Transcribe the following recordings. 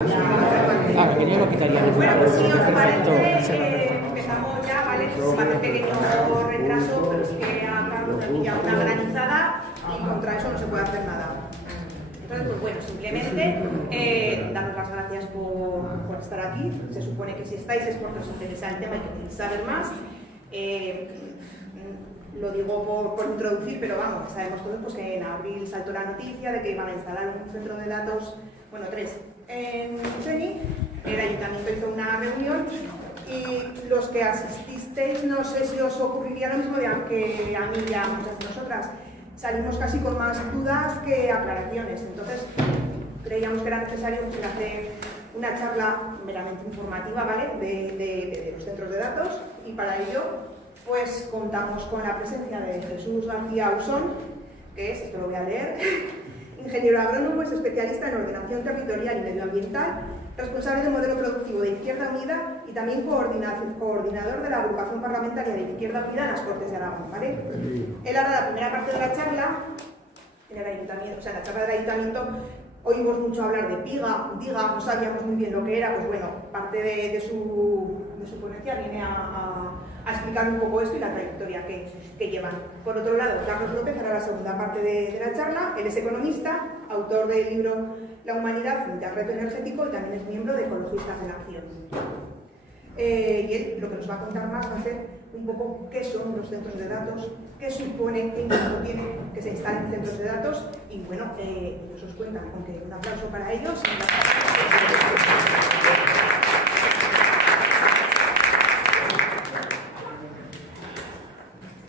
Ah, pequeño lo quitaría. Bueno, pues sí, os Perfecto. parece, empezamos ya, ¿vale? Va a haber pequeño retraso, pero sí que a Carlos aquí ya una granizada y contra eso no se puede hacer nada. Entonces, pues bueno, simplemente daros las gracias por estar aquí. Se supone que si estáis es porque os interesa el tema y queréis saber más. Lo digo por introducir, pero vamos, sabemos todos pues, que en abril saltó la noticia de que iban a instalar un centro de datos, bueno, 3, en CENI. El ayuntamiento hizo una reunión y los que asististeis, no sé si os ocurriría lo mismo, de que a mí y a muchas de nosotras salimos casi con más dudas que aclaraciones. Entonces, creíamos que era necesario hacer una charla meramente informativa, ¿vale?, de los centros de datos, y para ello pues contamos con la presencia de Jesús García Ausón, que es, esto lo voy a leer, ingeniero agrónomo, es especialista en ordenación territorial y medioambiental, responsable del modelo productivo de Izquierda Unida y también coordinador de la agrupación parlamentaria de Izquierda Unida en las Cortes de Aragón, ¿vale? Él hará la primera parte de la charla en el ayuntamiento, o sea, en la charla del ayuntamiento. Oímos mucho hablar de PIGA, DIGA, no sabíamos muy bien lo que era, pues bueno, parte de su ponencia viene a explicar un poco esto y la trayectoria que llevan. Por otro lado, Carlos López hará la segunda parte de la charla. Él es economista, autor del libro La humanidad frente al reto energético y también es miembro de Ecologistas en Acción. Y él lo que nos va a contar más va a ser un poco qué son los centros de datos, qué supone, qué impacto tiene que se instalen centros de datos, y bueno, ellos os cuentan, aunque un aplauso para ellos.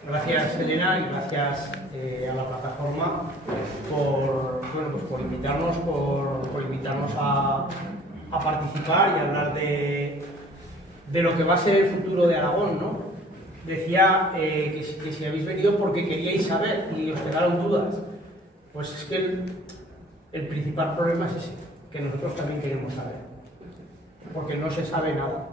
Gracias, Elena, y gracias a la plataforma por invitarnos, por invitarnos a participar y a hablar de lo que va a ser el futuro de Aragón, ¿no? Decía que si habéis venido porque queríais saber y os quedaron dudas. Pues es que el principal problema es ese, que nosotros también queremos saber, porque no se sabe nada.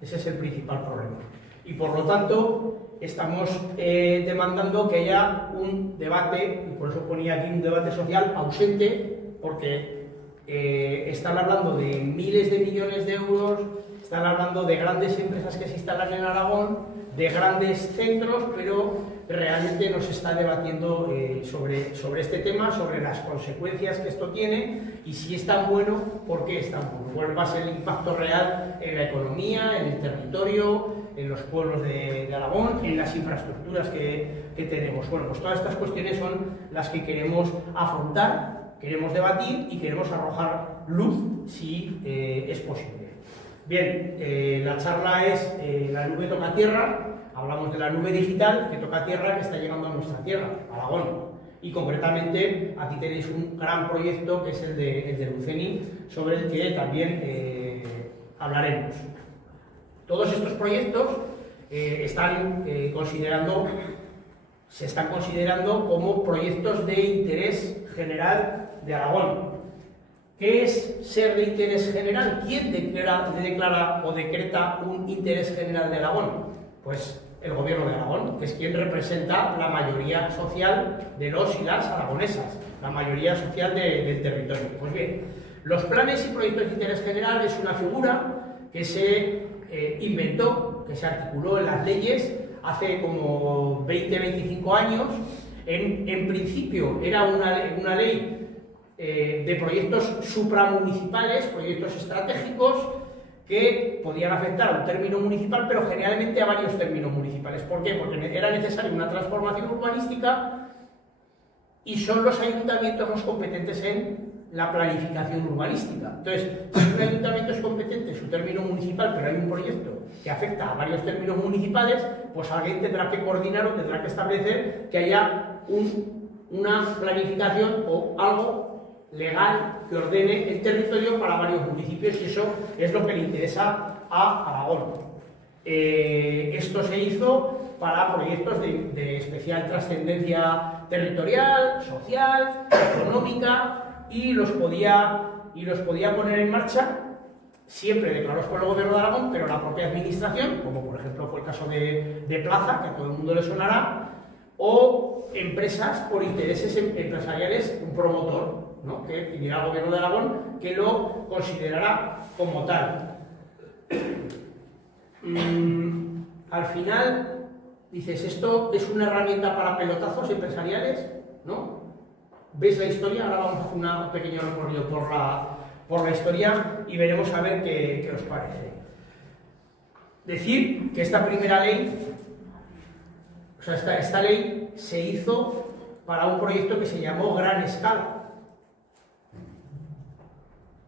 Ese es el principal problema. Y por lo tanto, estamos demandando que haya un debate, y por eso ponía aquí un debate social ausente, porque están hablando de miles de millones de euros, están hablando de grandes empresas que se instalan en Aragón, de grandes centros, pero realmente no se está debatiendo sobre este tema, sobre las consecuencias que esto tiene, y si es tan bueno, ¿por qué es tan bueno? ¿Cuál va a ser el impacto real en la economía, en el territorio, en los pueblos de Aragón, en las infraestructuras que tenemos? Bueno, pues todas estas cuestiones son las que queremos afrontar, queremos debatir y queremos arrojar luz si es posible. Bien, la charla es La nube toca tierra. Hablamos de la nube digital que toca tierra, que está llegando a nuestra tierra, Aragón. Y concretamente aquí tenéis un gran proyecto que es el de Luceni, sobre el que también hablaremos. Todos estos proyectos se están considerando como proyectos de interés general de Aragón. ¿Qué es ser de interés general? ¿Quién declara o decreta un interés general de Aragón? Pues el gobierno de Aragón, que es quien representa la mayoría social de los y las aragonesas, la mayoría social del territorio. Pues bien, los planes y proyectos de interés general es una figura que se inventó, que se articuló en las leyes hace como 20-25 años. En principio era una ley de proyectos supramunicipales, proyectos estratégicos que podían afectar a un término municipal, pero generalmente a varios términos municipales. ¿Por qué? Porque era necesaria una transformación urbanística y son los ayuntamientos los competentes en la planificación urbanística. Entonces, si un ayuntamiento es competente en su término municipal, pero hay un proyecto que afecta a varios términos municipales, pues alguien tendrá que coordinar o tendrá que establecer que haya una planificación o algo legal que ordene el territorio para varios municipios, y eso es lo que le interesa a Aragón. Esto se hizo para proyectos de especial trascendencia territorial, social, económica, y los podía poner en marcha siempre declarados por el gobierno de Aragón, pero la propia administración, como por ejemplo fue el caso de Plaza, que a todo el mundo le sonará, o empresas por intereses empresariales, un promotor, ¿no? Que dirá el Gobierno de Aragón que lo considerará como tal. Al final, dices, ¿esto es una herramienta para pelotazos empresariales? ¿No? ¿Veis la historia? Ahora vamos a hacer un pequeño recorrido por la historia y veremos a ver qué os parece. Decir que esta primera ley, o sea, esta ley se hizo para un proyecto que se llamó Gran Escala.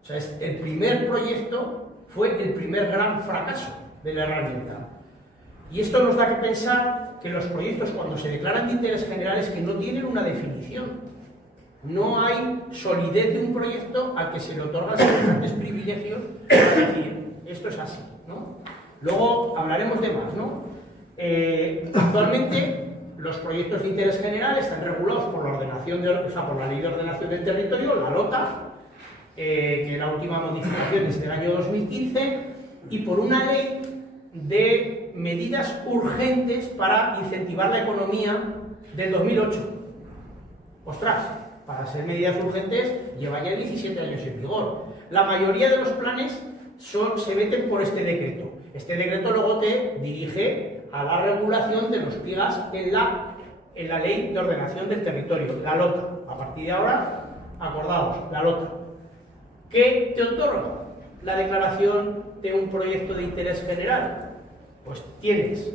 O sea, el primer proyecto fue el primer gran fracaso de la herramienta. Y esto nos da que pensar que los proyectos, cuando se declaran de interés general, es que no tienen una definición. No hay solidez de un proyecto al que se le otorgan semejantes privilegios para decir, esto es así, ¿no? Luego hablaremos de más, ¿no? Actualmente, los proyectos de interés general están regulados por la ordenación por la Ley de Ordenación del Territorio, la LOTA, que la última modificación es del año 2015, y por una ley de medidas urgentes para incentivar la economía del 2008. Ostras, para ser medidas urgentes lleva ya 17 años en vigor. La mayoría de los planes se meten por este decreto. Este decreto luego te dirige a la regulación de los PIGAs en la Ley de Ordenación del Territorio, la LOTA. A partir de ahora, acordaos, la LOTA. ¿Qué te otorga la declaración de un proyecto de interés general? Pues tienes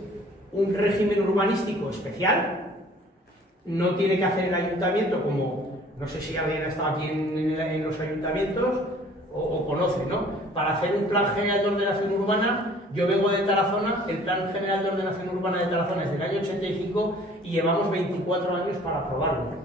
un régimen urbanístico especial, no tiene que hacer el ayuntamiento como, no sé si alguien ha estado aquí en los ayuntamientos o conoce, ¿no? Para hacer un plan general de ordenación urbana, yo vengo de Tarazona, el plan general de ordenación urbana de Tarazona es del año 85 y llevamos 24 años para aprobarlo.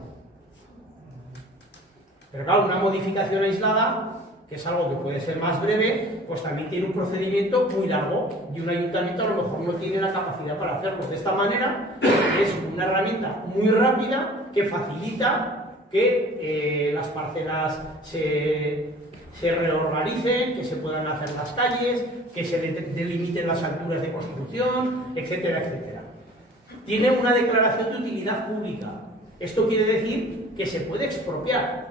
Pero claro, una modificación aislada, que es algo que puede ser más breve, pues también tiene un procedimiento muy largo y un ayuntamiento a lo mejor no tiene la capacidad para hacerlo. De esta manera, es una herramienta muy rápida que facilita que las parcelas se reorganicen, que se puedan hacer las calles, que se delimiten las alturas de construcción, etcétera, etcétera. Tiene una declaración de utilidad pública. Esto quiere decir que se puede expropiar.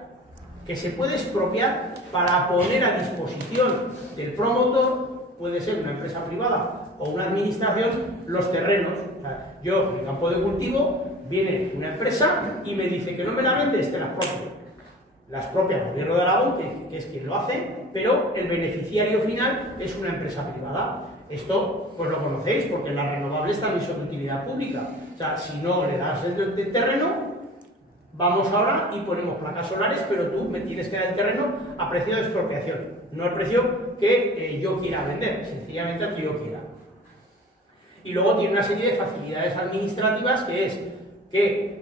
Que se puede expropiar para poner a disposición del promotor, puede ser una empresa privada o una administración, los terrenos. O sea, yo, en el campo de cultivo, viene una empresa y me dice que no me la vendes, te la expropio. La expropia el Gobierno de Aragón, que es quien lo hace, pero el beneficiario final es una empresa privada. Esto, pues lo conocéis, porque las renovables también son de utilidad pública. O sea, si no le das el terreno, vamos ahora y ponemos placas solares, pero tú me tienes que dar el terreno a precio de expropiación, no al precio que yo quiera vender, sencillamente al que yo quiera. Y luego tiene una serie de facilidades administrativas, que es que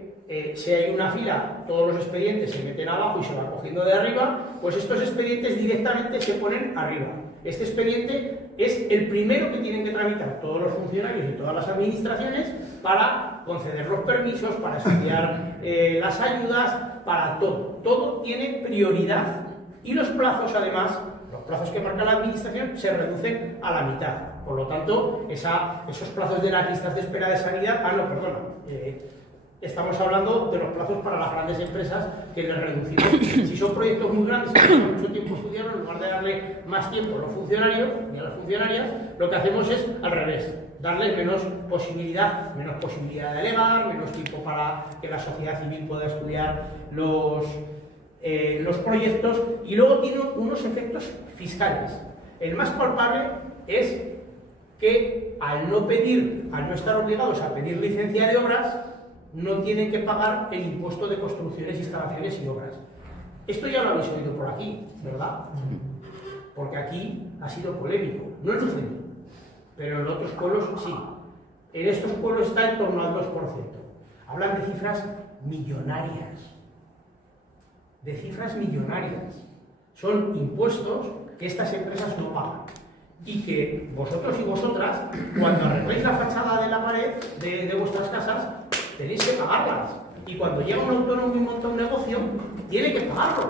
si hay una fila, todos los expedientes se meten abajo y se van cogiendo de arriba, pues estos expedientes directamente se ponen arriba. Este expediente es el primero que tienen que tramitar todos los funcionarios y todas las administraciones para conceder los permisos, para estudiar las ayudas, para todo. Todo tiene prioridad y los plazos, además, los plazos que marca la administración se reducen a la mitad. Por lo tanto, esos plazos de las listas de espera de sanidad, estamos hablando de los plazos para las grandes empresas que les reducimos. Si son proyectos muy grandes que llevan mucho tiempo estudiando, en lugar de darle más tiempo a los funcionarios y a las funcionarias, lo que hacemos es al revés, darles menos posibilidad de alegar, menos tiempo para que la sociedad civil pueda estudiar los proyectos, y luego tiene unos efectos fiscales. El más palpable es que al no estar obligados a pedir licencia de obras, no tienen que pagar el impuesto de construcciones, instalaciones y obras. Esto ya lo habéis oído por aquí, ¿verdad? Porque aquí ha sido polémico. No en Lucena, pero en otros pueblos sí. En estos pueblos está en torno al 2%. Hablan de cifras millonarias. De cifras millonarias. Son impuestos que estas empresas no pagan. Y que vosotros y vosotras, cuando arregléis la fachada de la pared de vuestras casas, tenéis que pagarlas. Y cuando llega un autónomo y monta un negocio, tiene que pagarlo.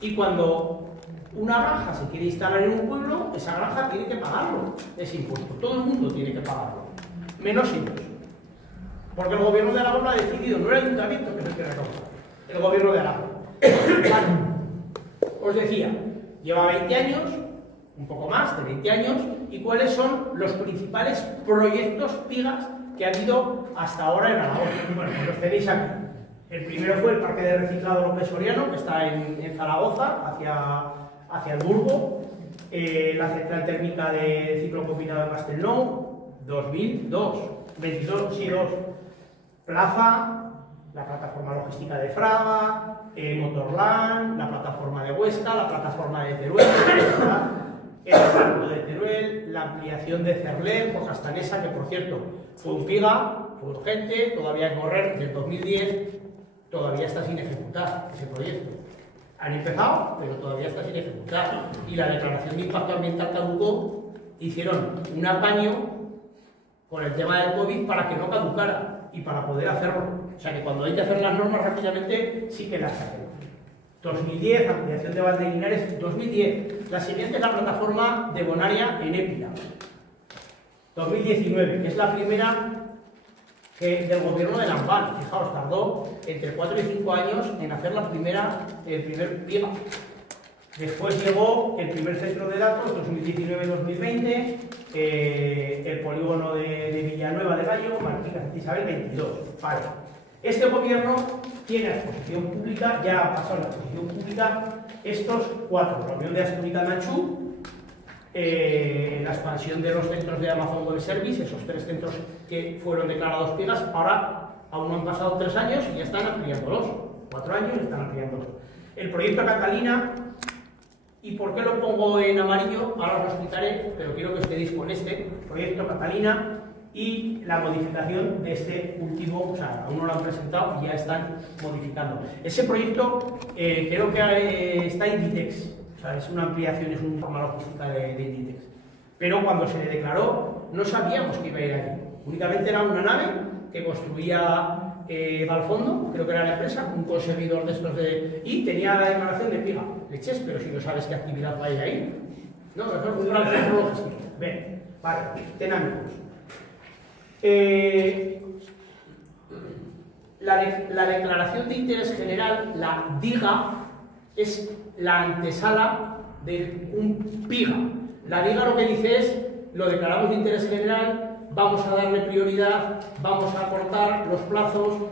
Y cuando una granja se quiere instalar en un pueblo, esa granja tiene que pagarlo, ese impuesto. Todo el mundo tiene que pagarlo, menos ellos. Porque el Gobierno de Aragón lo ha decidido, no el ayuntamiento, que es el que recauda, el Gobierno de Aragón. Vale. os decía, lleva 20 años, un poco más de 20 años, y cuáles son los principales proyectos PIGAS que ha habido hasta ahora en Aragón. Bueno, pues los tenéis aquí. El primero fue el Parque de Reciclado López Soriano, que está en Zaragoza, hacia el Burgo. La central térmica de ciclo combinado de Castelnou, 2002. 22, sí, 2. Plaza, la plataforma logística de Fraga, Motorland, la plataforma de Huesca, la plataforma de Teruel, el barco de Teruel, la ampliación de Cerler por Castanesa, que por cierto fue un PIGA, fue urgente, todavía hay que correr del 2010, todavía está sin ejecutar ese proyecto. Han empezado, pero todavía está sin ejecutar. Y la declaración de impacto ambiental caducó, hicieron un apaño con el tema del COVID para que no caducara y para poder hacerlo. O sea que cuando hay que hacer las normas rápidamente, sí que las hacen. 2010, ampliación de Valdelinares, 2010. La siguiente es la plataforma de Bonaria en Épila. 2019, que es la primera del gobierno de Lamban. Fijaos, tardó entre 4 y 5 años en hacer el primer PIGA. Después llegó el primer centro de datos, 2019-2020, el polígono de Villanueva de Bayo, Martín Santa Isabel, 22. Vale. Este gobierno tiene a exposición pública, ya ha pasado la exposición pública, estos 4, la Unión de Asturias Manchú, la expansión de los centros de Amazon Web Service, esos 3 centros que fueron declarados PIGAS, ahora aún no han pasado 3 años y ya están ampliándolos. 4 años y están ampliándolos. El proyecto Catalina, ¿y por qué lo pongo en amarillo? Ahora os lo explicaré, pero quiero que os quedéis con este proyecto Catalina y la modificación de este último, o sea, aún no lo han presentado y ya están modificando. Ese proyecto creo que está en Inditex, o sea, es una ampliación, es una forma logística de Inditex. Pero cuando se le declaró, no sabíamos que iba a ir ahí. Únicamente era una nave que construía Valfondo, creo que era la empresa, un conseguidor de estos y tenía la declaración de PIGA. Leches, pero si no sabes qué actividad va a ir ahí. No, eso es un gran centro logístico. Ven, vale, tenámicos. La declaración de interés general, la DIGA, es la antesala de un PIGA. La DIGA lo que dice es, lo declaramos de interés general, vamos a darle prioridad, vamos a cortar los plazos,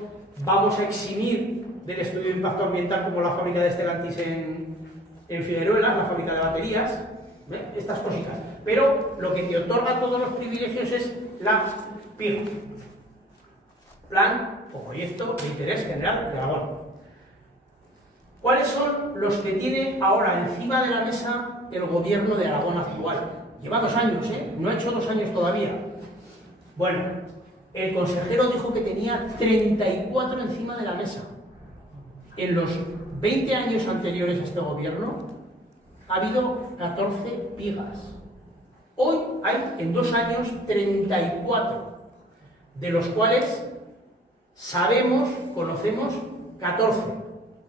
vamos a eximir del estudio de impacto ambiental como la fábrica de Stellantis en Figueruelas, la fábrica de baterías, ¿ves? Estas cositas. Pero lo que te otorga todos los privilegios es la PIGA, Plan o Proyecto de Interés General de Aragón. ¿Cuáles son los que tiene ahora encima de la mesa el gobierno de Aragón actual? Lleva 2 años, no ha hecho 2 años todavía. Bueno, el consejero dijo que tenía 34 encima de la mesa. En los 20 años anteriores a este gobierno ha habido 14 PIGAS. Hoy hay en 2 años 34, de los cuales sabemos, conocemos 14.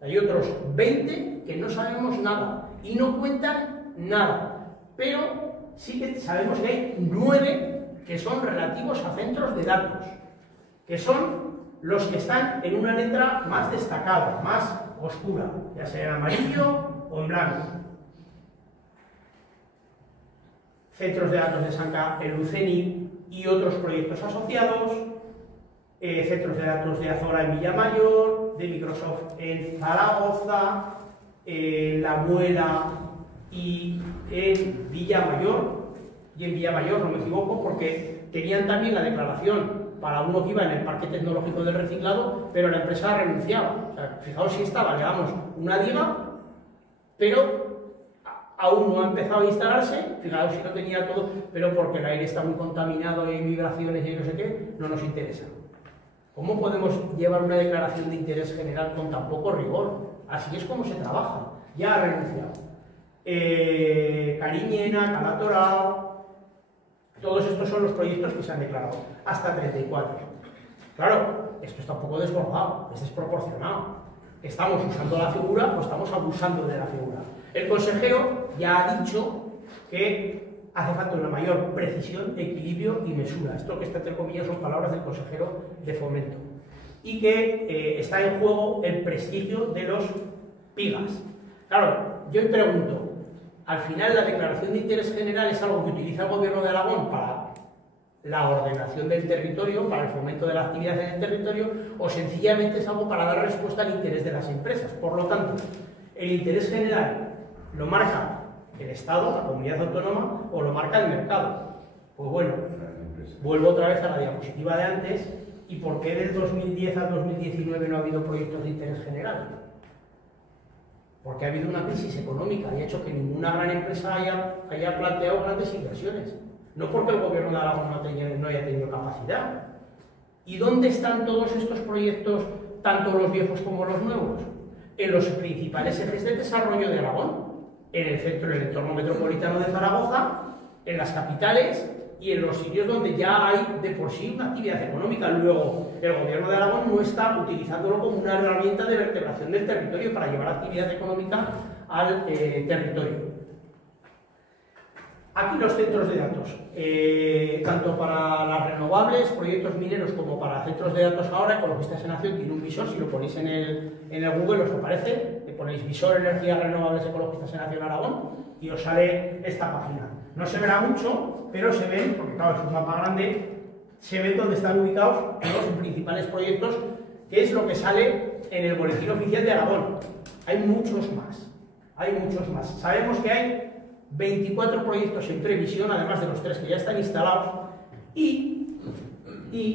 Hay otros 20 que no sabemos nada y no cuentan nada, pero sí que sabemos que hay 9 que son relativos a centros de datos, que son los que están en una letra más destacada, más oscura, ya sea en amarillo o en blanco. Centros de datos de Sanca en Luceni y otros proyectos asociados, centros de datos de Azora en Villamayor, de Microsoft en Zaragoza, La Muela y en Villamayor, y en Villamayor no me equivoco porque tenían también la declaración para uno que iba en el Parque Tecnológico del Reciclado, pero la empresa renunciaba. O sea, fijaos si estaba, le damos una DIGA, pero aún no ha empezado a instalarse, fijaos si no tenía todo, pero porque el aire está muy contaminado y hay vibraciones y no sé qué, no nos interesa. ¿Cómo podemos llevar una declaración de interés general con tan poco rigor? Así es como se trabaja. Ya ha renunciado. Cariñena, Calatorao, todos estos son los proyectos que se han declarado, hasta 34. Claro, esto está un poco desbordado, es desproporcionado. Estamos usando la figura o estamos abusando de la figura. El consejero ya ha dicho que hace falta una mayor precisión, equilibrio y mesura. Esto que está entre comillas son palabras del consejero de Fomento. Y que está en juego el prestigio de los PIGAS. Claro, yo me pregunto, al final la declaración de interés general es algo que utiliza el Gobierno de Aragón para la ordenación del territorio, para el fomento de la actividad en el territorio, o sencillamente es algo para dar respuesta al interés de las empresas. Por lo tanto, el interés general lo marca el Estado, la comunidad autónoma, o lo marca el mercado. Pues bueno, vuelvo otra vez a la diapositiva de antes. ¿Y por qué del 2010 al 2019 no ha habido proyectos de interés general? Porque ha habido una crisis económica y ha hecho que ninguna gran empresa haya planteado grandes inversiones. No porque el Gobierno de Aragón no haya tenido capacidad. ¿Y dónde están todos estos proyectos, tanto los viejos como los nuevos? En los principales ejes de desarrollo de Aragón, en el centro, en el entorno metropolitano de Zaragoza, en las capitales y en los sitios donde ya hay de por sí una actividad económica. Luego, el Gobierno de Aragón no está utilizándolo como una herramienta de vertebración del territorio para llevar actividad económica al territorio. Aquí los centros de datos, tanto para las renovables, proyectos mineros, como para centros de datos ahora, Ecologistas en Acción tiene un visor, si lo ponéis en el Google os aparece, le ponéis visor energías renovables Ecologistas en Acción Aragón y os sale esta página. No se verá mucho, pero se ven, porque claro, es un mapa grande, se ven dónde están ubicados los principales proyectos, que es lo que sale en el Boletín Oficial de Aragón. Hay muchos más, Sabemos que hay 24 proyectos en previsión, además de los 3 que ya están instalados, y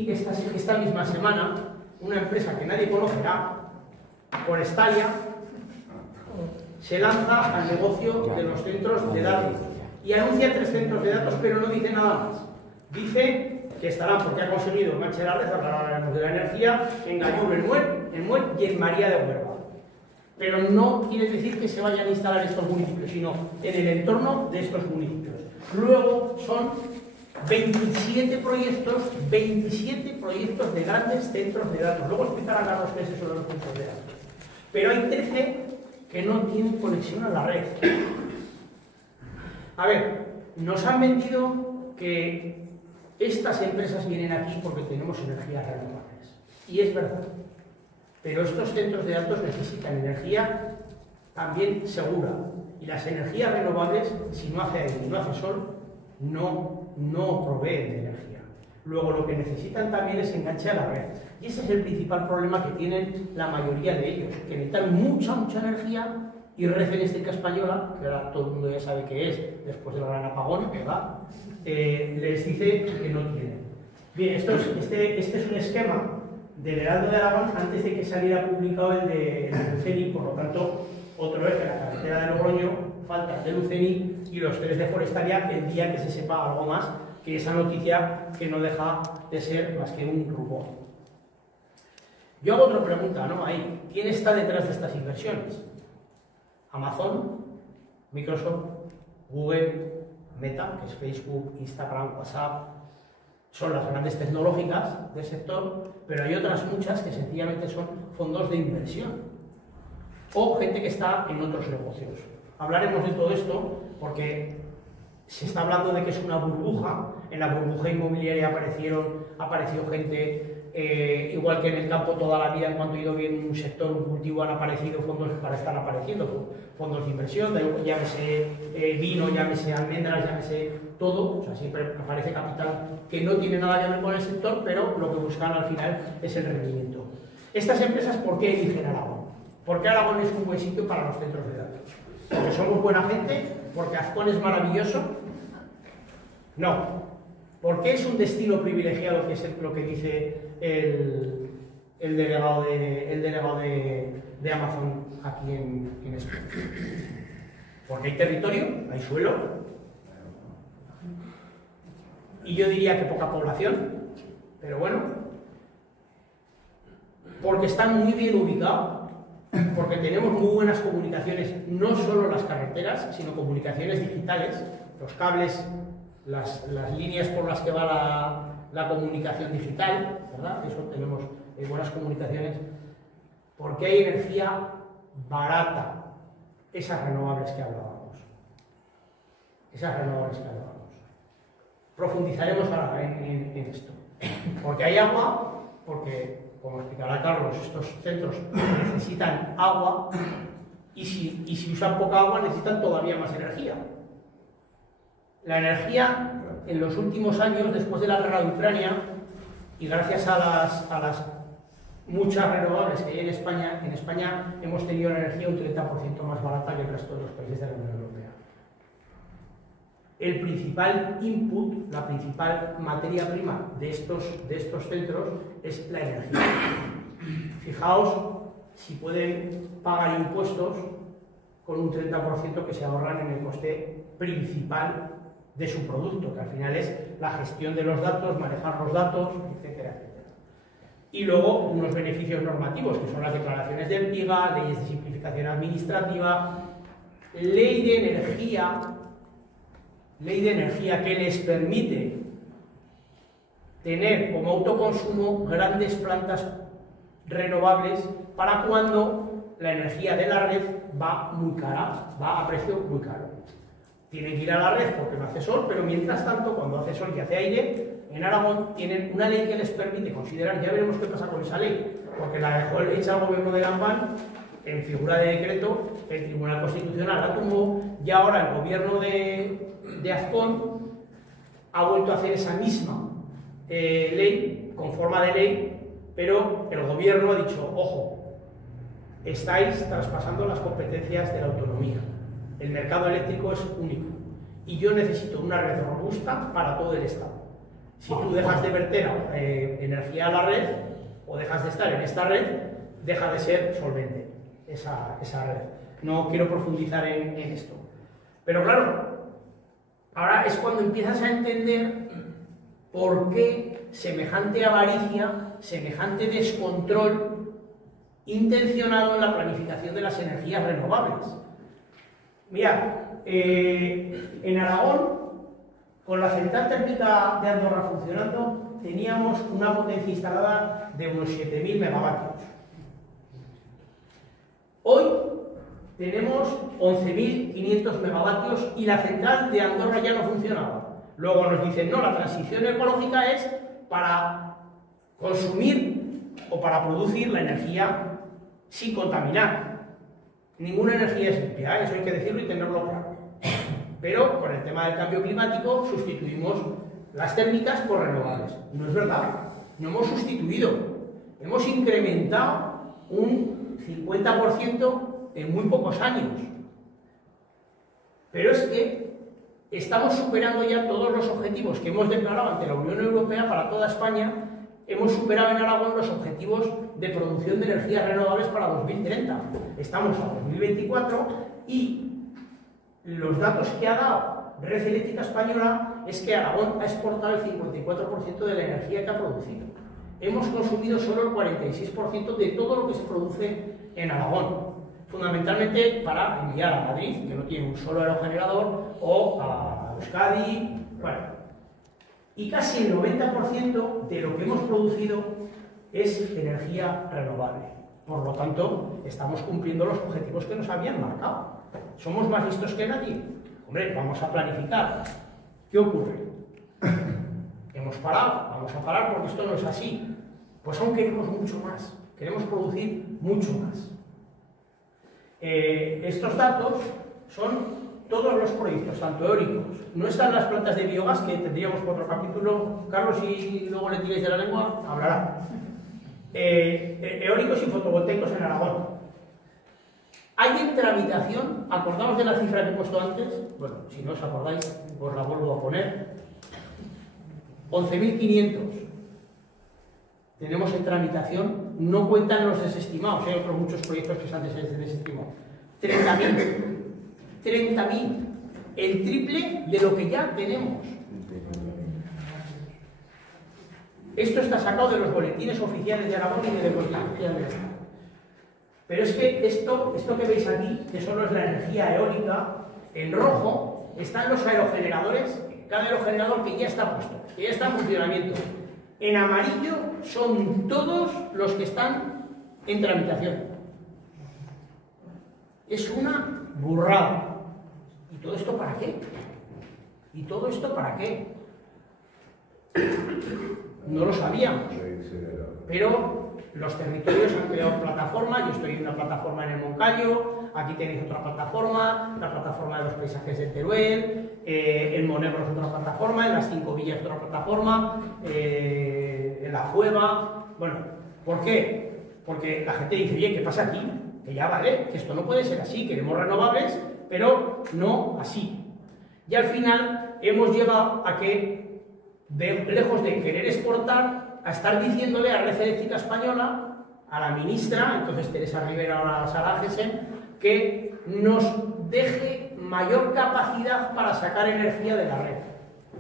esta misma semana, una empresa que nadie conocerá, Forestalia, se lanza al negocio de los centros de datos y anuncia 3 centros de datos, pero no dice nada más. Dice que estarán, porque ha conseguido enganche la red, hablaremos de la energía, en Gallur, en Muel y en María de Huerva. Pero no quiere decir que se vayan a instalar estos municipios, sino en el entorno de estos municipios. Luego son 27 proyectos de grandes centros de datos. Luego explicará Carlos qué es eso de los centros de datos. Pero hay 13 que no tienen conexión a la red. A ver, nos han vendido que estas empresas vienen aquí porque tenemos energías renovables. Y es verdad. Pero estos centros de datos necesitan energía también segura. Y las energías renovables, si no hace aire y no hace sol, no proveen de energía. Luego lo que necesitan también es enganche a la red. Y ese es el principal problema que tienen la mayoría de ellos, que necesitan mucha energía, y Red Eléctrica Española, que ahora todo el mundo ya sabe qué es, después del gran apagón, ¿verdad? Les dice que no tienen. Bien, este es un esquema del Heraldo de Aragón antes de que saliera publicado el de Luceni, por lo tanto, otro eje, la carretera de Logroño, falta de Luceni y los 3 de Forestalia, el día que se sepa algo más que esa noticia que no deja de ser más que un rumor. Yo hago otra pregunta, ¿no? Ahí, ¿quién está detrás de estas inversiones? Amazon, Microsoft, Google, Meta, que es Facebook, Instagram, WhatsApp, son las grandes tecnológicas del sector, pero hay otras muchas que sencillamente son fondos de inversión o gente que está en otros negocios. Hablaremos de todo esto porque se está hablando de que es una burbuja. En la burbuja inmobiliaria apareció gente, igual que en el campo toda la vida, en cuanto ha ido bien un sector, un cultivo, han aparecido fondos para estar apareciendo, fondos de inversión, llámese vino, llámese almendras, llámese todo, o sea, siempre aparece capital que no tiene nada que ver con el sector, pero lo que buscan al final es el rendimiento. Estas empresas, ¿por qué eligen Aragón? ¿Por qué Aragón es un buen sitio para los centros de datos? ¿Porque somos buena gente? ¿Porque Azcón es maravilloso? No. ¿Por qué es un destino privilegiado, que es lo que dice el delegado de Amazon aquí en España? Porque hay territorio, hay suelo, y yo diría que poca población, pero bueno, porque están muy bien ubicados, porque tenemos muy buenas comunicaciones, no solo las carreteras, sino comunicaciones digitales, los cables, las líneas por las que va la comunicación digital, ¿verdad? Eso tenemos buenas comunicaciones, porque hay energía barata, esas renovables que hablábamos. Profundizaremos ahora en esto. Porque hay agua, porque, como explicará Carlos, estos centros necesitan agua, y si usan poca agua necesitan todavía más energía. La energía en los últimos años, después de la guerra de Ucrania, y gracias a las muchas renovables que hay en España hemos tenido la energía un 30% más barata que el resto de los países de la Unión Europea. El principal input, la principal materia prima de estos centros es la energía. Fijaos si pueden pagar impuestos con un 30% que se ahorran en el coste principal de su producto, que al final es la gestión de los datos, manejar los datos, etcétera, etcétera. Y luego unos beneficios normativos, que son las declaraciones del PIGA, leyes de simplificación administrativa, ley de energía que les permite tener como autoconsumo grandes plantas renovables para cuando la energía de la red va muy cara, va a precio muy caro. Tienen que ir a la red porque no hace sol, pero mientras tanto, cuando hace sol y hace aire, en Aragón tienen una ley que les permite considerar, ya veremos qué pasa con esa ley, porque la dejó hecha el gobierno de Gambán en figura de decreto, el Tribunal Constitucional la tumbó, y ahora el gobierno de Azcón ha vuelto a hacer esa misma ley, con forma de ley, pero el gobierno ha dicho, ojo, estáis traspasando las competencias de la autonomía. El mercado eléctrico es único y yo necesito una red robusta para todo el Estado. Si tú dejas de verter energía a la red o dejas de estar en esta red, deja de ser solvente esa red. No quiero profundizar en esto. Pero claro, ahora es cuando empiezas a entender por qué semejante avaricia, semejante descontrol intencionado en la planificación de las energías renovables. Mirad, en Aragón, con la central térmica de Andorra funcionando, teníamos una potencia instalada de unos 7.000 megavatios. Hoy tenemos 11.500 megavatios y la central de Andorra ya no funcionaba. Luego nos dicen, no, la transición ecológica es para consumir o para producir la energía sin contaminar. Ninguna energía es limpia, eso hay que decirlo y tenerlo claro. Pero con el tema del cambio climático sustituimos las térmicas por renovables. No es verdad, no hemos sustituido, hemos incrementado un 50% en muy pocos años. Pero es que estamos superando ya todos los objetivos que hemos declarado ante la Unión Europea para toda España. Hemos superado en Aragón los objetivos de producción de energías renovables para 2030. Estamos a 2024 y los datos que ha dado Red Eléctrica Española es que Aragón ha exportado el 54% de la energía que ha producido. Hemos consumido solo el 46% de todo lo que se produce en Aragón, fundamentalmente para enviar a Madrid, que no tiene un solo aerogenerador, o a Euskadi, bueno. Y casi el 90% de lo que hemos producido es energía renovable. Por lo tanto, estamos cumpliendo los objetivos que nos habían marcado. ¿Somos más listos que nadie? Hombre, vamos a planificar. ¿Qué ocurre? Hemos parado, vamos a parar porque esto no es así. Pues aún queremos mucho más, queremos producir mucho más. Estos datos son todos los proyectos, tanto eólicos, no están las plantas de biogás, que tendríamos otro capítulo, Carlos, si luego le tiráis de la lengua, hablará. Eólicos y fotovoltaicos en Aragón. Hay en tramitación, acordaos de la cifra que he puesto antes, bueno, si no os acordáis, os la vuelvo a poner, 11.500 tenemos en tramitación, no cuentan los desestimados, hay otros muchos proyectos que se han desestimado. 30.000, el triple de lo que ya tenemos. Esto está sacado de los boletines oficiales de Aragón y de Deportación del Estado. Pero es que esto que veis aquí, que solo es la energía eólica, en rojo están los aerogeneradores, cada aerogenerador que ya está puesto, que ya está en funcionamiento. En amarillo son todos los que están en tramitación. Es una burrada. ¿Y todo esto para qué? ¿Y todo esto para qué? No lo sabíamos. Pero los territorios han creado plataformas, yo estoy en una plataforma en el Moncayo, aquí tenéis otra plataforma, la plataforma de los paisajes de Teruel, en Monegro es otra plataforma, en las 5 villas otra plataforma, en la Fueva. Bueno, ¿por qué? Porque la gente dice, oye, ¿qué pasa aquí? Que ya vale, que esto no puede ser así, queremos renovables, pero no así. Y al final hemos llegado a que, lejos de querer exportar, a estar diciéndole a Red Eléctrica Española, a la ministra, entonces Teresa Rivera, ahora Sara Gessen, que nos deje mayor capacidad para sacar energía de la red.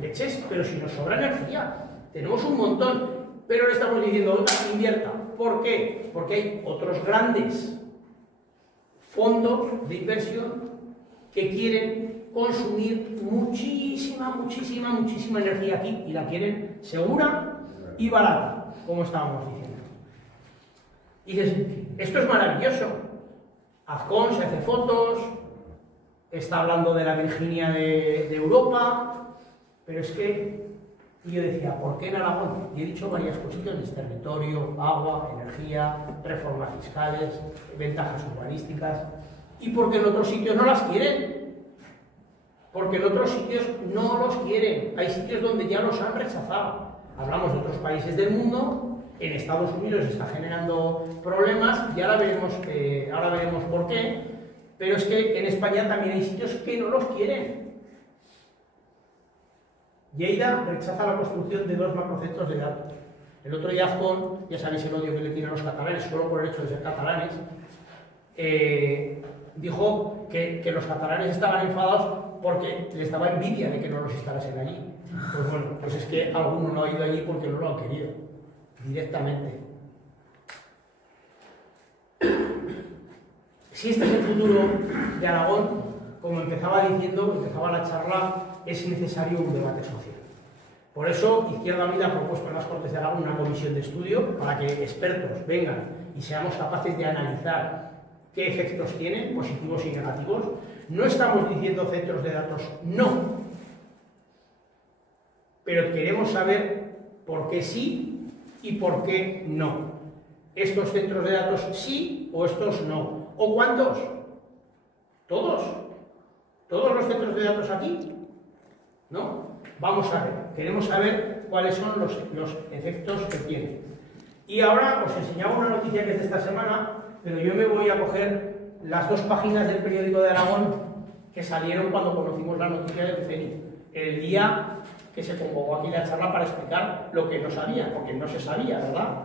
Leches, pero si nos sobra energía, tenemos un montón, pero le estamos diciendo, oiga, invierta. ¿Por qué? Porque hay otros grandes fondos de inversión que quieren consumir muchísima energía aquí y la quieren segura y barata, como estábamos diciendo. Y dices, esto es maravilloso. Azcón se hace fotos, está hablando de la Virginia de Europa, pero es que yo decía, ¿por qué en Aragón? Y he dicho varias cuestiones: territorio, agua, energía, reformas fiscales, ventajas urbanísticas. ¿Y porque en otros sitios no las quieren? Porque en otros sitios no los quieren. Hay sitios donde ya los han rechazado. Hablamos de otros países del mundo. En Estados Unidos está generando problemas y ahora veremos por qué. Pero es que en España también hay sitios que no los quieren. Lleida rechaza la construcción de 2 macrocentros de datos. El otro día Azcón, ya sabéis el odio que le tienen a los catalanes, solo por el hecho de ser catalanes, dijo que los catalanes estaban enfadados porque les daba envidia de que no los instalasen allí. Pues bueno, pues es que alguno no ha ido allí porque no lo han querido, directamente. Si este es el futuro de Aragón, como empezaba la charla, es necesario un debate social. Por eso Izquierda Unida ha propuesto en las Cortes de Aragón una comisión de estudio para que expertos vengan y seamos capaces de analizar qué efectos tienen, positivos y negativos. No estamos diciendo centros de datos no, pero queremos saber por qué sí y por qué no. Estos centros de datos sí o estos no. ¿O cuántos? ¿Todos? ¿Todos los centros de datos aquí? ¿No? Vamos a ver. Queremos saber cuáles son los efectos que tienen. Y ahora os enseñaba una noticia que es de esta semana, pero yo me voy a coger las 2 páginas del periódico de Aragón que salieron cuando conocimos la noticia del CENI, el día que se convocó aquí la charla para explicar lo que no sabía, porque no se sabía, ¿verdad?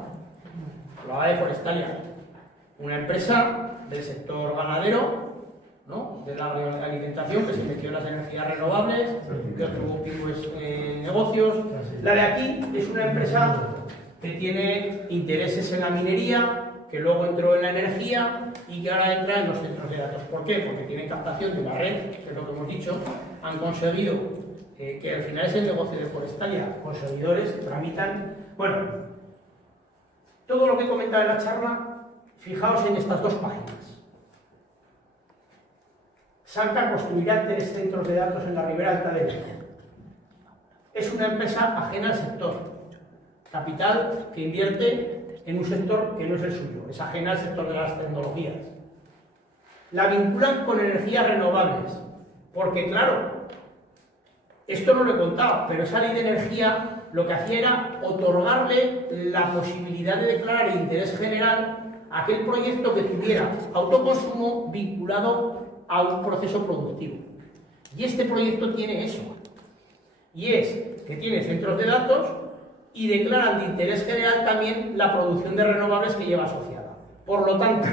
Hablaba de Forestalia, una empresa del sector ganadero, ¿no?, de la alimentación, que se metió en las energías renovables, que tuvo negocios. La de aquí es una empresa que tiene intereses en la minería, que luego entró en la energía y que ahora entra en los centros de datos. ¿Por qué? Porque tienen captación de la red, que es lo que hemos dicho, han conseguido, que al final es el negocio de Forestalia, con servidores que tramitan. Bueno, todo lo que he comentado en la charla, fijaos en estas 2 páginas. Salta construirá 3 centros de datos en la Ribera Alta de Ebro. Es una empresa ajena al sector. Capital que invierte en un sector que no es el suyo, es ajena al sector de las tecnologías. La vinculan con energías renovables, porque claro, esto no lo he contado, pero esa ley de energía lo que hacía era otorgarle la posibilidad de declarar el interés general a aquel proyecto que tuviera autoconsumo vinculado a un proceso productivo. Y este proyecto tiene eso, y es que tiene centros de datos y declaran de interés general también la producción de renovables que lleva asociada. Por lo tanto,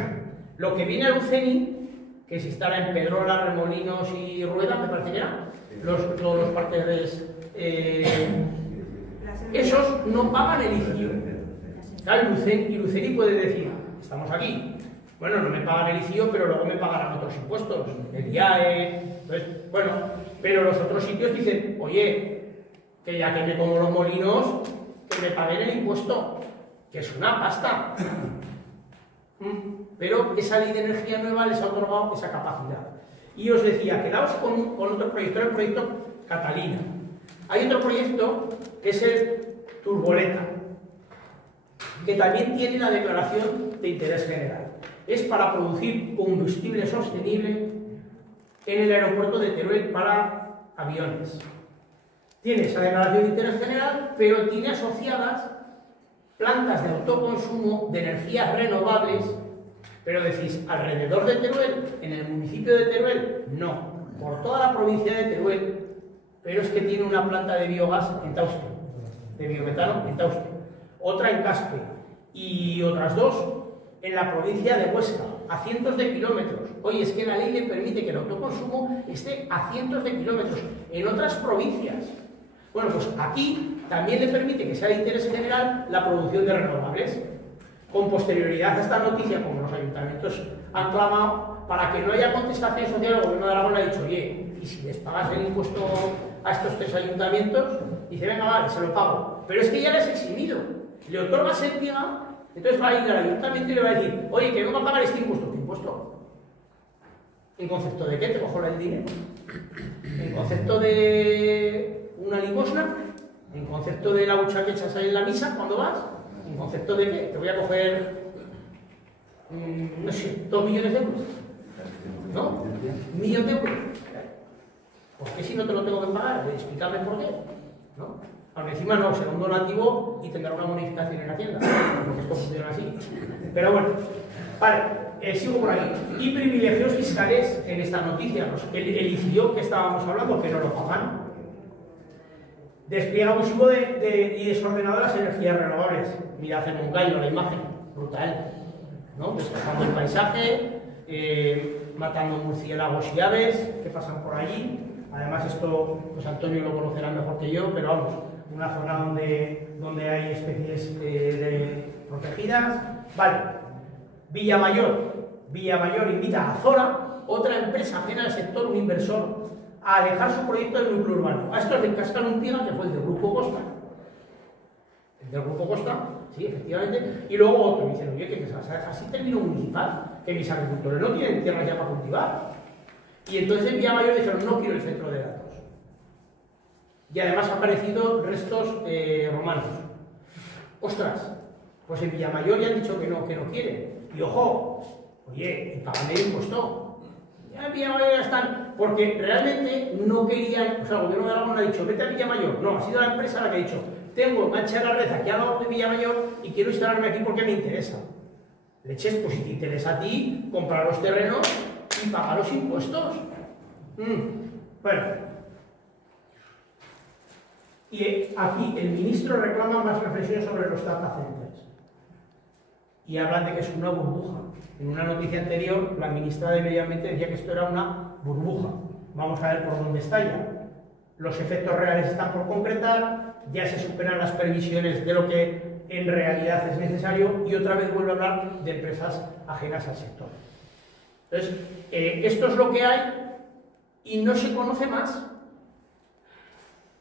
lo que viene al UCENI, que se instala en Pedrola, Remolinos y Rueda, me parece que eran, todos los parques, esos no pagan el ICIO. Claro, y el UCENI puede decir, estamos aquí, bueno, no me pagan el ICIO, pero luego me pagarán otros impuestos, el IAE, pues, bueno, pero los otros sitios dicen, oye, que ya que me como los molinos, que me paguen el impuesto, que es una pasta. Pero esa ley de energía nueva les ha otorgado esa capacidad. Y os decía, quedaos con otro proyecto, el proyecto Catalina. Hay otro proyecto que es el Turboleta, que también tiene la declaración de interés general. es para producir combustible sostenible en el aeropuerto de Teruel para aviones. Tiene esa declaración de interés general, pero tiene asociadas plantas de autoconsumo de energías renovables, pero decís, alrededor de Teruel, en el municipio de Teruel, no, por toda la provincia de Teruel, pero es que tiene una planta de biogás en Tauste, de biometano en Tauste, otra en Caspe y otras dos en la provincia de Huesca, a cientos de kilómetros. Oye, es que la ley le permite que el autoconsumo esté a cientos de kilómetros en otras provincias. Bueno, pues aquí también le permite que sea de interés general la producción de renovables. Con posterioridad a esta noticia, como los ayuntamientos han clamado, para que no haya contestación social, el Gobierno de Aragón ha dicho, oye, y si les pagas el impuesto a estos 3 ayuntamientos, dice, venga, vale, se lo pago. Pero es que ya les he eximido. Le otorga Séptima, entonces va a ir al ayuntamiento y le va a decir, oye, que vengo a pagar este impuesto. ¿Qué impuesto? ¿En concepto de qué? ¿Te cojo el dinero? ¿En concepto de una limosna? ¿En concepto de la hucha que echas ahí en la misa cuando vas? ¿En concepto de qué? Te voy a coger, no sé, 2 millones de euros. ¿No? 1 millón de euros. ¿Por qué si no te lo tengo que pagar? Explícame por qué. ¿No? Aunque encima no, será un donativo y tendrá una bonificación en Hacienda, porque esto funciona así. Pero bueno, vale, sigo por ahí. Y privilegios fiscales en esta noticia, el ICIO que estábamos hablando, que no lo pagan. Despliega abusivo y desordenado de las energías renovables. Mirad en Moncayo la imagen, brutal, ¿no? Destrozando el paisaje, matando murciélagos y aves que pasan por allí. Además esto, pues Antonio lo conocerá mejor que yo, pero vamos, una zona donde hay especies protegidas. Vale, Villamayor invita a Zora, otra empresa ajena al sector, un inversor, a dejar su proyecto de núcleo urbano. A esto es de Cascar un Piega, que fue el del Grupo Costa. El del Grupo Costa, sí, efectivamente. Y luego otro, dicen, oye, que se vas a dejar sin término municipal, que mis agricultores no tienen tierras ya para cultivar. Y entonces en Villamayor dijeron, no quiero el centro de datos. Y además han aparecido restos romanos. Ostras, pues en Villamayor ya han dicho que no quieren. Y ojo, oye, pagan el impuesto. Ya en Villamayor ya están, porque realmente no querían, o sea, el Gobierno de Aragón ha dicho, vete a Villamayor. No, ha sido la empresa la que ha dicho, tengo mancha de la red aquí al lado de Villamayor y quiero instalarme aquí porque me interesa. Leches, pues si te interesa a ti, comprar los terrenos y pagar los impuestos. Bueno. Y aquí el ministro reclama más reflexiones sobre los data centers. Y hablan de que es una burbuja. En una noticia anterior, la ministra de Medio Ambiente decía que esto era una burbuja. Vamos a ver por dónde estalla. Los efectos reales están por concretar, ya se superan las previsiones de lo que en realidad es necesario y otra vez vuelve a hablar de empresas ajenas al sector. Entonces, esto es lo que hay y no se conoce más.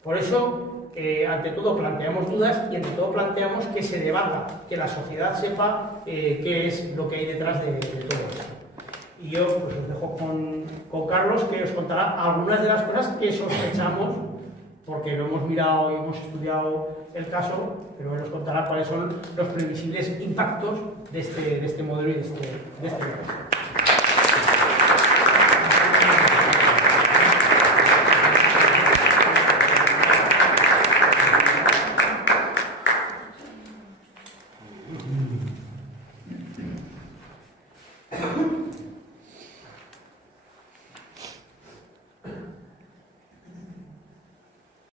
Por eso, ante todo, planteamos dudas y ante todo planteamos que se debata, que la sociedad sepa qué es lo que hay detrás de todo esto. Y yo pues, os dejo con Carlos, que os contará algunas de las cosas que sospechamos, porque lo hemos mirado y hemos estudiado el caso, pero él nos contará cuáles son los previsibles impactos de este modelo y de este negocio.